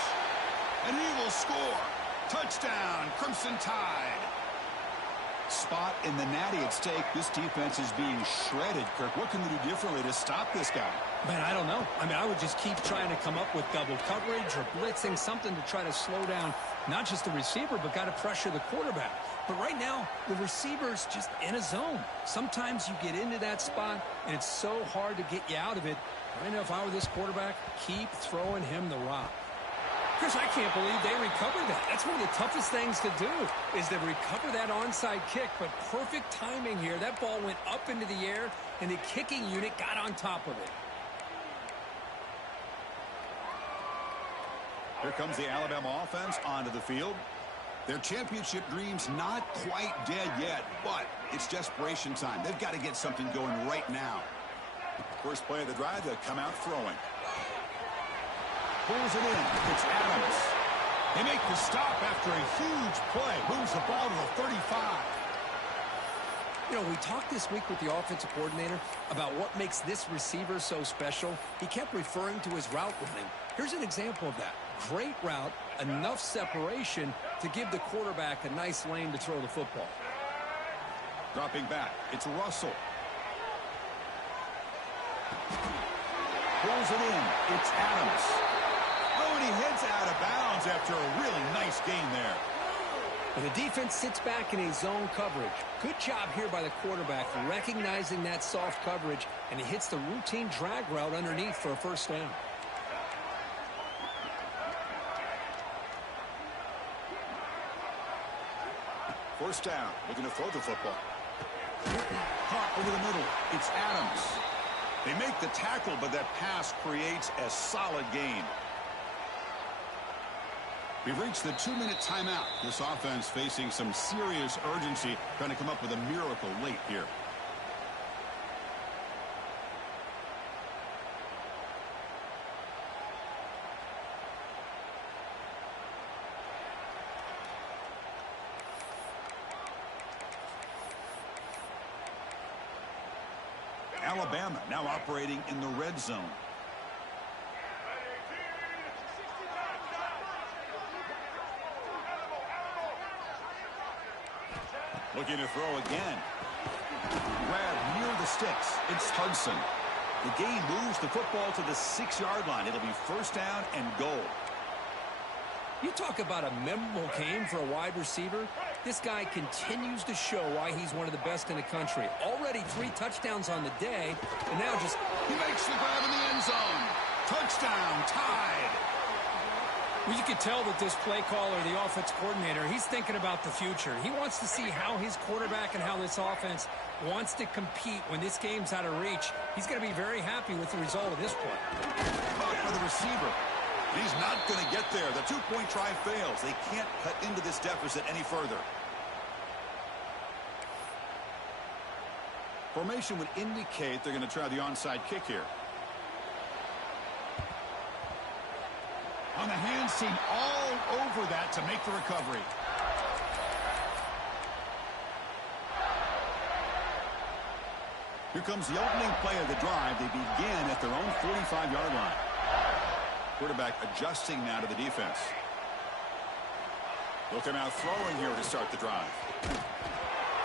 And he will score. Touchdown, Crimson Tide. Spot in the natty at stake. This defense is being shredded, Kirk. What can they do differently to stop this guy? Man, I don't know. I mean, I would just keep trying to come up with double coverage or blitzing, something to try to slow down not just the receiver, but got to pressure the quarterback. But right now, the receiver's just in a zone. Sometimes you get into that spot, and it's so hard to get you out of it. I know if I were this quarterback, keep throwing him the rock. Chris, I can't believe they recovered that. That's one of the toughest things to do, is to recover that onside kick. But perfect timing here. That ball went up into the air, and the kicking unit got on top of it. Here comes the Alabama offense onto the field. Their championship dreams not quite dead yet, but it's desperation time. They've got to get something going right now. First play of the drive, they'll come out throwing. Pulls it in. It's Adams. They make the stop after a huge play. Moves the ball to the 35. You know, we talked this week with the offensive coordinator about what makes this receiver so special. He kept referring to his route running. Here's an example of that. Great route, enough separation to give the quarterback a nice lane to throw the football. Dropping back, it's Russell. Pulls it in. It's Adams. Oh, and he heads out of bounds after a really nice gain there. And the defense sits back in a zone coverage. Good job here by the quarterback recognizing that soft coverage, and he hits the routine drag route underneath for a first down. First down, looking to throw the football. Caught over the middle. It's Adams. They make the tackle, but that pass creates a solid gain. We've reached the 2-minute timeout. This offense facing some serious urgency, trying to come up with a miracle late here. Alabama now operating in the red zone. Looking to throw again. Grab near the sticks. It's Hudson. The gain moves the football to the 6-yard line. It'll be first down and goal. You talk about a memorable game for a wide receiver. This guy continues to show why he's one of the best in the country. Already 3 touchdowns on the day, and now just... He makes the grab in the end zone. Touchdown, tied. Well, you can tell that this play caller, the offense coordinator, he's thinking about the future. He wants to see how his quarterback and how this offense wants to compete when this game's out of reach. He's going to be very happy with the result of this play. Caught for the receiver. He's not going to get there. The 2-point try fails. They can't cut into this deficit any further. Formation would indicate they're going to try the onside kick here. On the hands team all over that to make the recovery. Here comes the opening play of the drive. They begin at their own 45-yard line. Quarterback adjusting now to the defense. They'll come out throwing here to start the drive.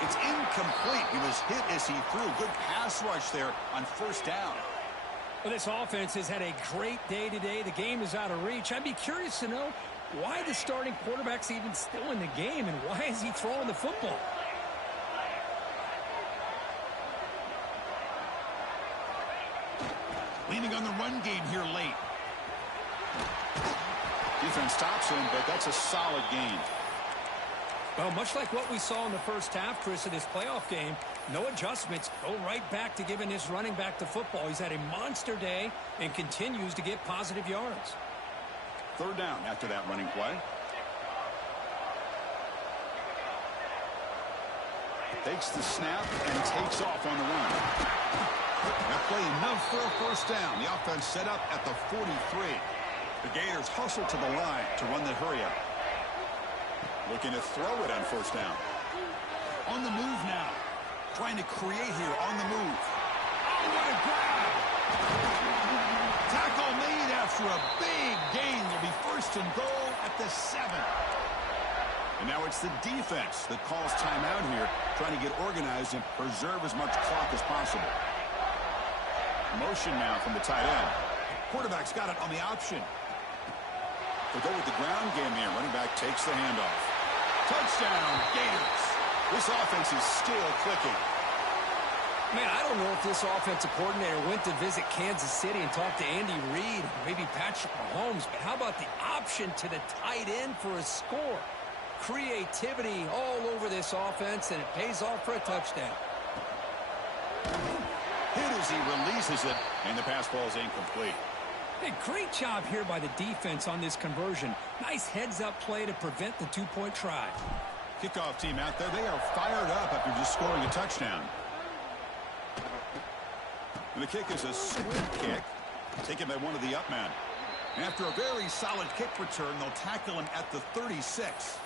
It's incomplete. He was hit as he threw. Good pass rush there on first down. Well, this offense has had a great day today. The game is out of reach. I'd be curious to know why the starting quarterback's even still in the game and why is he throwing the football? Leaning on the run game here late. Defense stops him, but that's a solid gain. Well, much like what we saw in the first half, Chris, of this playoff game, no adjustments. Go right back to giving this running back the football. He's had a monster day and continues to get positive yards. Third down after that running play. Takes the snap and takes off on the run. That play enough for a first down. The offense set up at the 43. The Gators hustle to the line to run the hurry up. Looking to throw it on first down. On the move now. Trying to create here on the move. Oh, what a grab! Tackle made after a big gain. Will be first and goal at the 7. And now it's the defense that calls timeout here, trying to get organized and preserve as much clock as possible. Motion now from the tight end. Quarterback's got it on the option. They'll go with the ground game here. Running back takes the handoff. Touchdown, Gators. This offense is still clicking. Man, I don't know if this offensive coordinator went to visit Kansas City and talked to Andy Reid, maybe Patrick Mahomes, but how about the option to the tight end for a score? Creativity all over this offense, and it pays off for a touchdown. Hit as he releases it, and the pass ball is incomplete. Hey, great job here by the defense on this conversion. Nice heads-up play to prevent the 2-point try. Kickoff team out there, they are fired up after just scoring a touchdown. And the kick is a swing kick, taken by one of the up men. And after a very solid kick return, they'll tackle him at the 36.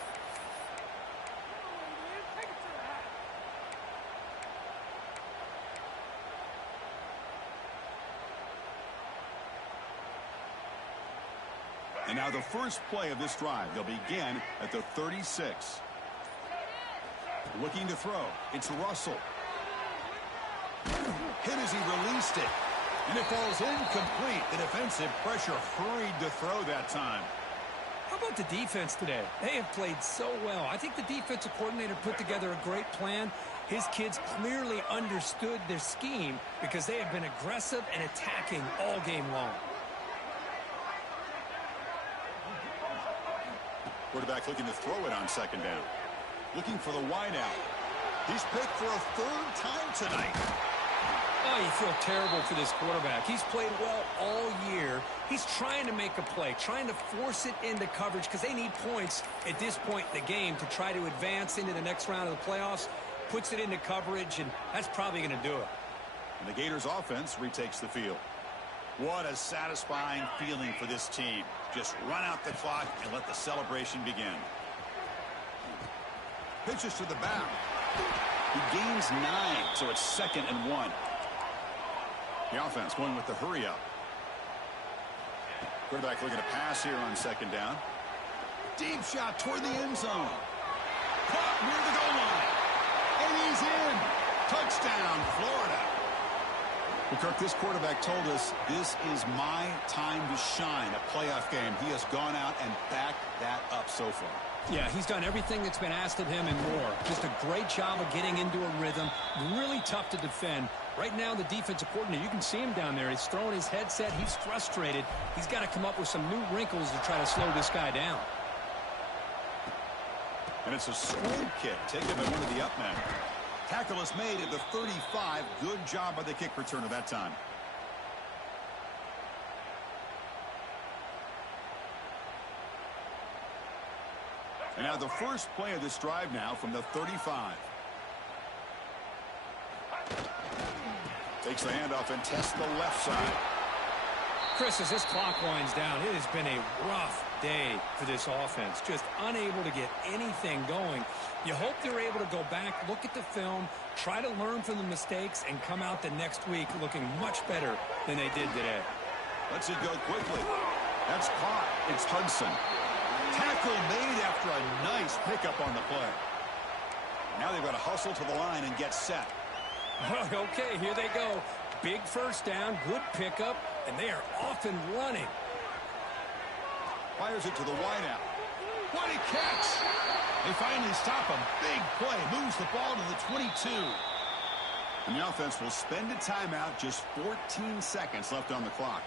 And now the first play of this drive. They'll begin at the 36. Looking to throw. It's Russell. Hit as he released it. And it falls incomplete. The defensive pressure hurried to throw that time. How about the defense today? They have played so well. I think the defensive coordinator put together a great plan. His kids clearly understood their scheme because they have been aggressive and attacking all game long. Quarterback looking to throw it on second down. Looking for the wideout. He's picked for a third time tonight. Oh, you feel terrible for this quarterback. He's played well all year. He's trying to make a play, trying to force it into coverage because they need points at this point in the game to try to advance into the next round of the playoffs. Puts it into coverage, and that's probably going to do it. And the Gators offense retakes the field. What a satisfying feeling for this team. Just run out the clock and let the celebration begin. Pitches to the back. He gains 9, so it's 2nd and 1. The offense going with the hurry up. Quarterback looking to pass here on second down. Deep shot toward the end zone. Caught near the goal line. And he's in. Touchdown, Florida. Well, Kirk, this quarterback told us this is my time to shine, a playoff game. He has gone out and backed that up so far. Yeah, he's done everything that's been asked of him and more. Just a great job of getting into a rhythm. Really tough to defend. Right now, the defensive coordinator, you can see him down there. He's throwing his headset. He's frustrated. He's got to come up with some new wrinkles to try to slow this guy down. And it's a swing kick taken by one of the up men. Tackle is made at the 35. Good job by the kick returner that time. And now the first play of this drive now from the 35. Takes the handoff and tests the left side. Chris, as this clock winds down, it has been a rough day for this offense. Just unable to get anything going. You hope they're able to go back, look at the film, try to learn from the mistakes, and come out the next week looking much better than they did today. Lets it go quickly. That's caught. It's Hudson. Tackle made after a nice pickup on the play. Now they've got to hustle to the line and get set. Okay, here they go. Big first down, good pickup, and they are off and running. Fires it to the wideout. What a catch! They finally stop him. Big play. Moves the ball to the 22. And the offense will spend a timeout. Just 14 seconds left on the clock.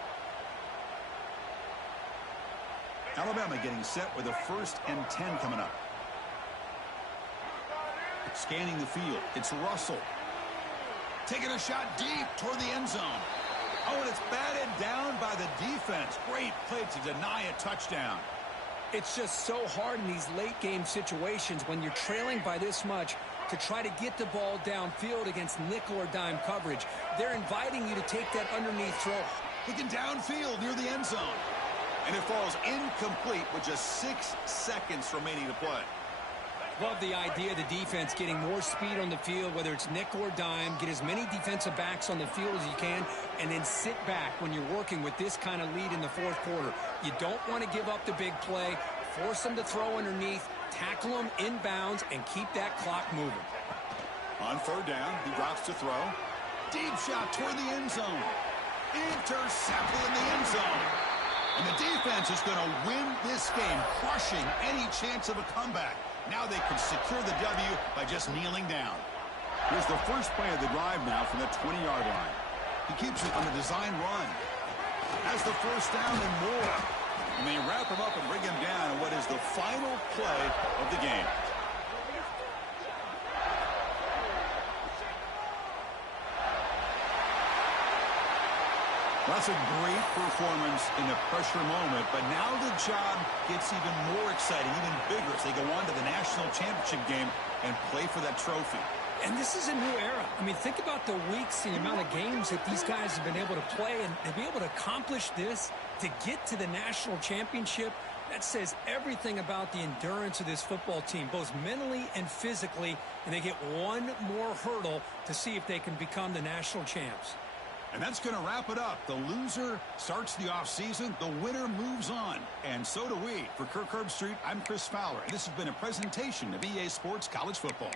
Alabama getting set with a 1st and 10 coming up. Scanning the field. It's Russell. Taking a shot deep toward the end zone. Oh, and it's batted down by the defense. Great play to deny a touchdown. It's just so hard in these late game situations when you're trailing by this much to try to get the ball downfield against nickel or dime coverage. They're inviting you to take that underneath throw. Looking downfield near the end zone. And it falls incomplete with just 6 seconds remaining to play. Love the idea of the defense getting more speed on the field, whether it's nickel or dime, get as many defensive backs on the field as you can, and then sit back when you're working with this kind of lead in the 4th quarter. You don't want to give up the big play, force them to throw underneath, tackle them inbounds, and keep that clock moving. On 3rd down, he drops to throw. Deep shot toward the end zone. Intercepted in the end zone. And the defense is going to win this game, crushing any chance of a comeback. Now they can secure the W by just kneeling down. Here's the first play of the drive now from the 20-yard line. He keeps it on the design run. Has the first down and more. And they wrap him up and bring him down in what is the final play of the game. That's a great performance in a pressure moment, but now the job gets even more exciting, even bigger as they go on to the national championship game and play for that trophy. And this is a new era. I mean, think about the weeks and the amount of games that these guys have been able to play, and to be able to accomplish this, to get to the national championship, that says everything about the endurance of this football team, both mentally and physically, and they get one more hurdle to see if they can become the national champs. And that's going to wrap it up. The loser starts the offseason. The winner moves on. And so do we. For Kirk Herbstreit, I'm Chris Fowler. And this has been a presentation of EA Sports College Football.